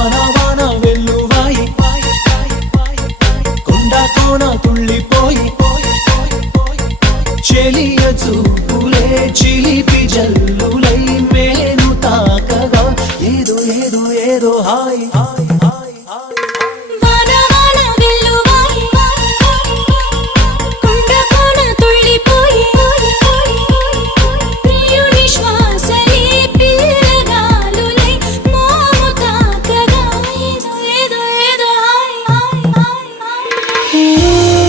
వాన వాన వెల్లువాయి కొండ కోన తుళ్ళిపోయి చెలియ చూపులే చిలిపి జల్లులై మేను తాకగా ఏదో ఏదో ఏదో హాయ్ హాయ్ హాయ్ హాయ్ వాన వాన వెల్లువాయి కొండ కోన తుళ్ళిపోయి ప్రియుని శ్వాసలే పిల్లగాలులై మోము తాకగా ఏదో ఏదో ఏదో హాయ్ హాయ్ హాయ్ హాయ్